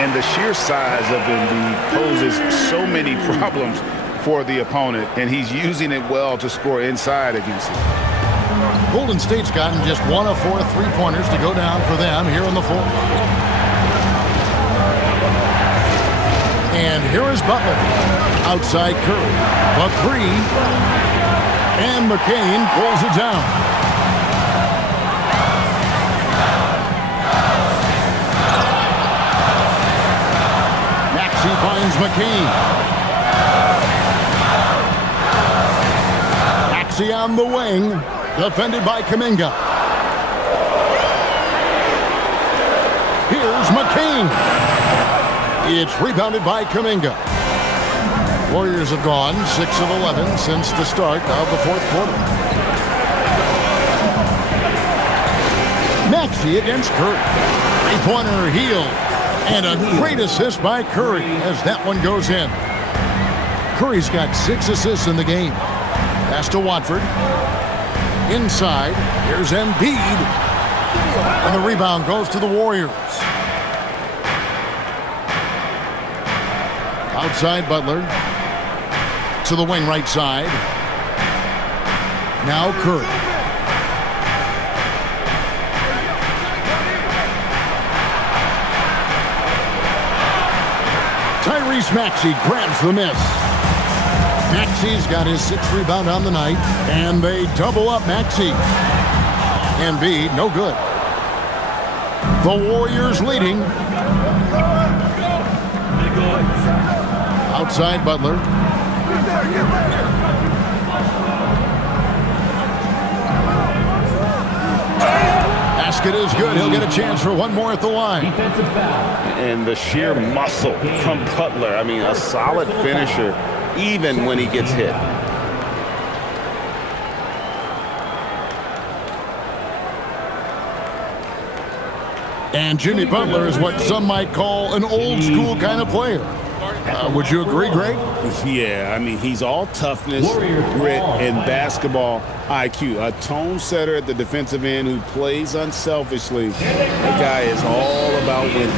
And the sheer size of Embiid poses so many problems for the opponent, and he's using it well to score inside against him. Golden State's gotten just 1 of 4 3-pointers to go down for them here in the fourth. And here is Butler. Outside Curry. The three. And McCain pulls it down. Maxey finds McCain. Maxey on the wing. Defended by Kuminga. Here's McCain. It's rebounded by Kuminga. Warriors have gone 6 of 11 since the start of the fourth quarter. Maxey against Curry. Three-pointer heel. And a great assist by Curry as that one goes in. Curry's got 6 assists in the game. Pass to Watford. Inside, here's Embiid. And the rebound goes to the Warriors. Outside Butler. To the wing right side. Now Curry. Tyrese Maxey grabs the miss. Maxey's got his 6th rebound on the night, and they double up Maxey. Embiid, no good. The Warriors leading. Outside Butler. Basket is good. He'll get a chance for one more at the line. And the sheer muscle from Butler. I mean, a solid finisher, even when he gets hit. And Jimmy Butler is what some might call an old-school kind of player. Would you agree, Greg? Yeah, I mean, he's all toughness, grit, and basketball IQ. A tone setter at the defensive end who plays unselfishly. The guy is all about winning.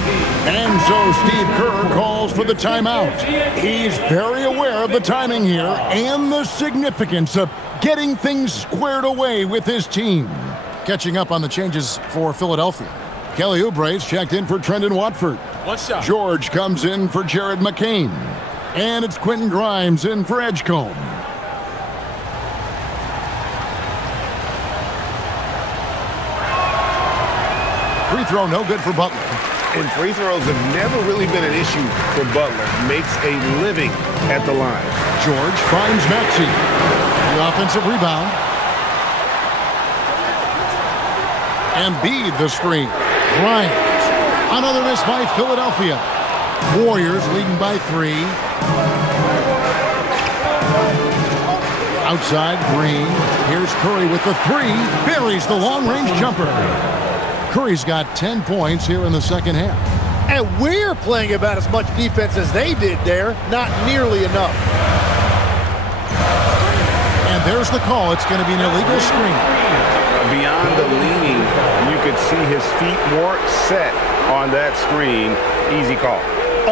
And so Steve Kerr calls for the timeout. He's very aware of the timing here and the significance of getting things squared away with his team. Catching up on the changes for Philadelphia. Kelly Oubre's checked in for Trendon Watford. George comes in for Jared McCain. And it's Quentin Grimes in for Edgecombe. Free throw no good for Butler. And free throws have never really been an issue for Butler. Makes a living at the line. George finds Maxey. The offensive rebound. Embiid the screen. Grimes. Another miss by Philadelphia. Warriors leading by 3. Outside Green. Here's Curry with the 3. Buries the long-range jumper. Curry's got 10 points here in the second half. And we're playing about as much defense as they did there. Not nearly enough. And there's the call. It's going to be an illegal screen. Beyond the leaning, you could see his feet weren't set on that screen. Easy call.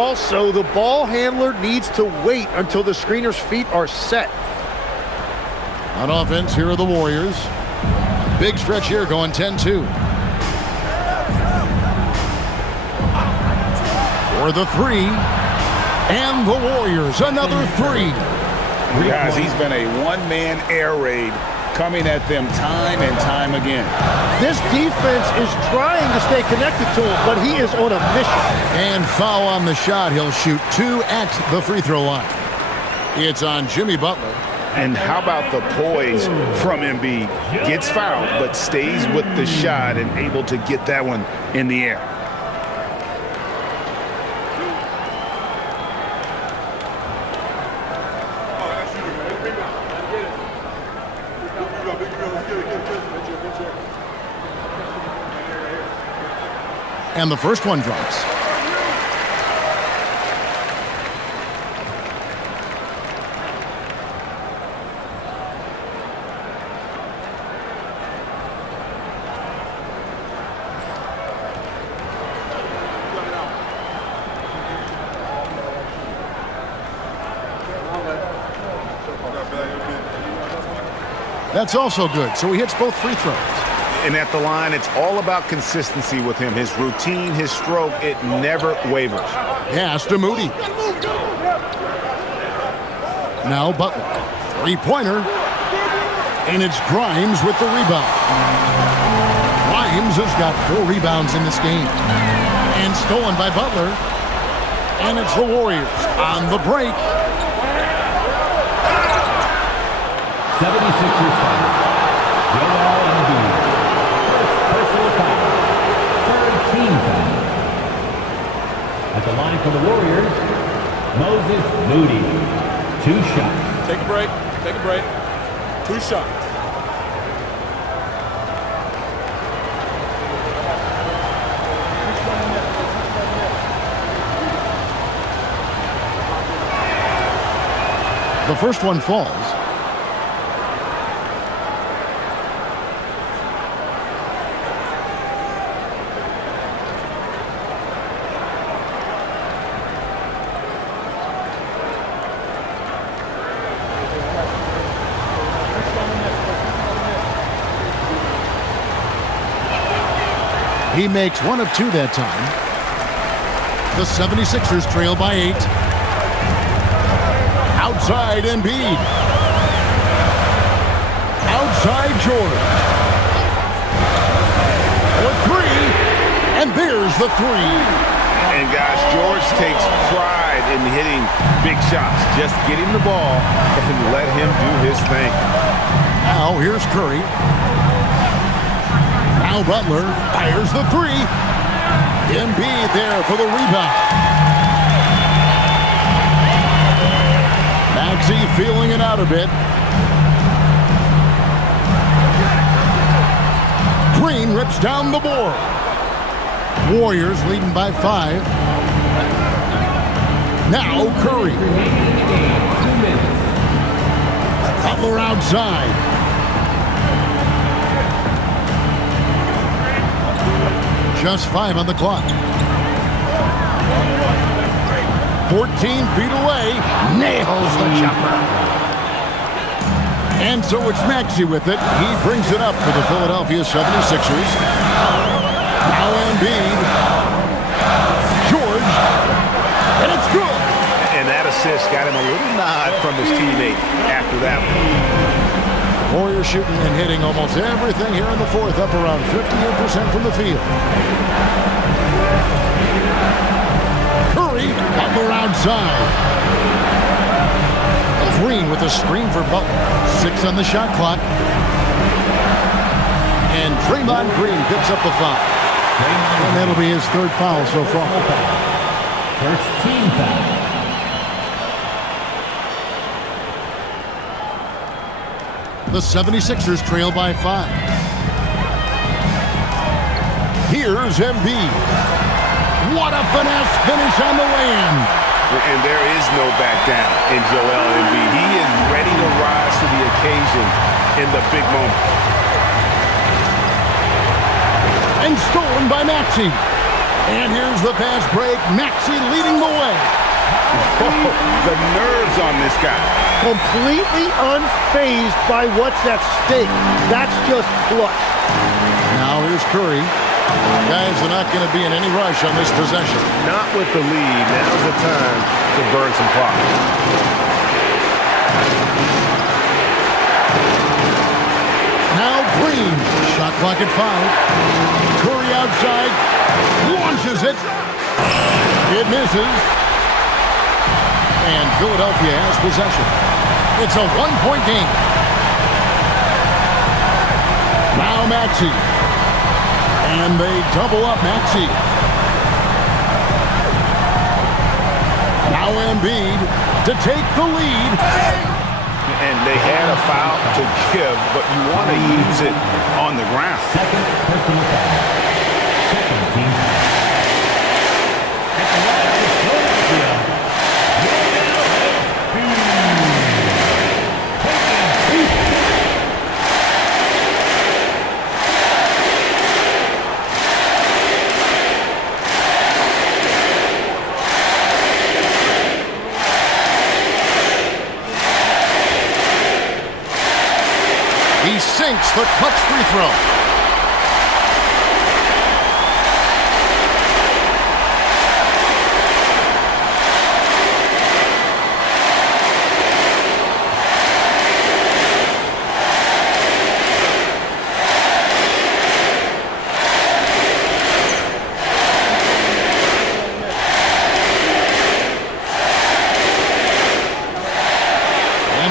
Also, the ball handler needs to wait until the screener's feet are set. On offense, here are the Warriors. A big stretch here going 10-2. For the 3. And the Warriors, another 3. Guys, he's been a one-man air raid coming at them time and time again. This defense is trying to stay connected to him, but he is on a mission. And foul on the shot. He'll shoot 2 at the free throw line. It's on Jimmy Butler. And how about the poise from Embiid? Gets fouled, but stays with the shot and able to get that one in the air. And the first one drops. That's also good, so he hits both free throws. And at the line, it's all about consistency with him. His routine, his stroke, it never wavers. Pass to Moody. Now Butler. Three-pointer. And it's Grimes with the rebound. Grimes has got 4 rebounds in this game. And stolen by Butler. And it's the Warriors on the break. 76ers foul. Joel Embiid. First personal foul. Third team foul. At the line for the Warriors, Moses Moody. 2 shots. Take a break. Take a break. 2 shots. The first one falls. He makes 1 of 2 that time. The 76ers trail by 8. Outside Embiid. Outside George. For 3. And there's the 3. And guys, George takes pride in hitting big shots. Just get him the ball and let him do his thing. Now here's Curry. Now Butler fires the 3. Embiid there for the rebound. Maxey feeling it out a bit. Green rips down the board. Warriors leading by 5. Now Curry. Butler outside. Just 5 on the clock. 14 feet away. Nails the jumper. And so it's Maxey with it. He brings it up for the Philadelphia 76ers. Now Embiid. George. And it's good. And that assist got him a little nod from his teammate after that one. Warriors shooting and hitting almost everything here in the 4th, up around 58% from the field. Curry, Butler outside. Green with a screen for Butler. 6 on the shot clock. And Draymond Green picks up the foul. And that'll be his 3rd foul so far. First team foul. The 76ers trail by 5. Here's Embiid. What a finesse finish on the lay-in. And there is no back down in Joel Embiid. He is ready to rise to the occasion in the big moment. And stolen by Maxey. And here's the fast break. Maxey leading the way. Oh, the nerves on this guy. Completely unfazed by what's at stake. That's just clutch. Now here's Curry. Guys are not going to be in any rush on this possession. Not with the lead. Now's the time to burn some clock. Now Green. Shot clock at 5. Curry outside. Launches it. It misses. And Philadelphia has possession. It's a 1-point game. Now Maxey. And they double up Maxey. Now Embiid to take the lead. And they had a foul to give, but you want to use it on the ground. Second personal foul. Second team foul. At the line is Philadelphia. He sinks the clutch free throw.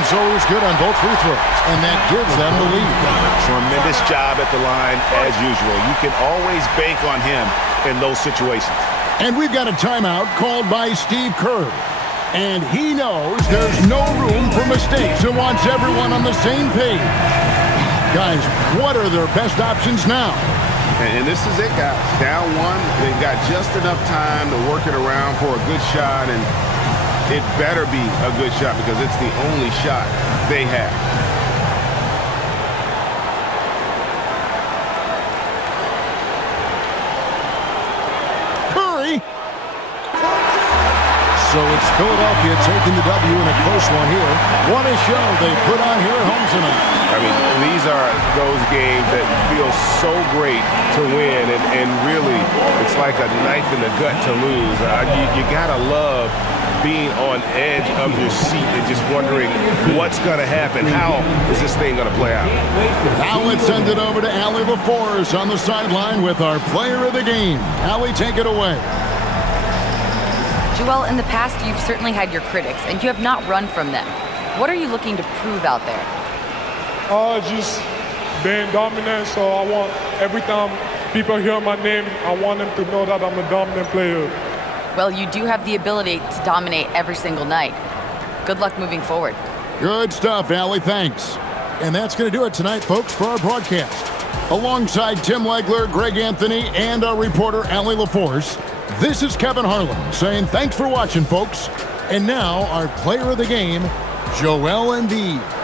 So he's good on both free throws, and that gives them the lead. Tremendous job at the line as usual. You can always bank on him in those situations. And we've got a timeout called by Steve Kerr. And he knows there's no room for mistakes and wants everyone on the same page. Guys, what are their best options now? And this is it, guys. Down one, they've got just enough time to work it around for a good shot, and it better be a good shot because it's the only shot they have. Curry. So it's Philadelphia taking the W in a close one here. What a show they put on here at home tonight. I mean, these are those games that feel so great to win, and really, it's like a knife in the gut to lose. You gotta love being on edge of your seat and just wondering what's going to happen. How is this thing going to play out? Now let's send it over to Allie LaForce on the sideline with our player of the game. Allie, take it away. Joel, in the past, you've certainly had your critics, and you have not run from them. What are you looking to prove out there? Just being dominant, so I want every time people hear my name, I want them to know that I'm a dominant player. Well, you do have the ability to dominate every single night. Good luck moving forward. Good stuff, Allie. Thanks. And that's going to do it tonight, folks, for our broadcast. Alongside Tim Legler, Greg Anthony, and our reporter, Allie LaForce, this is Kevin Harlan saying thanks for watching, folks. And now, our player of the game, Joel Embiid.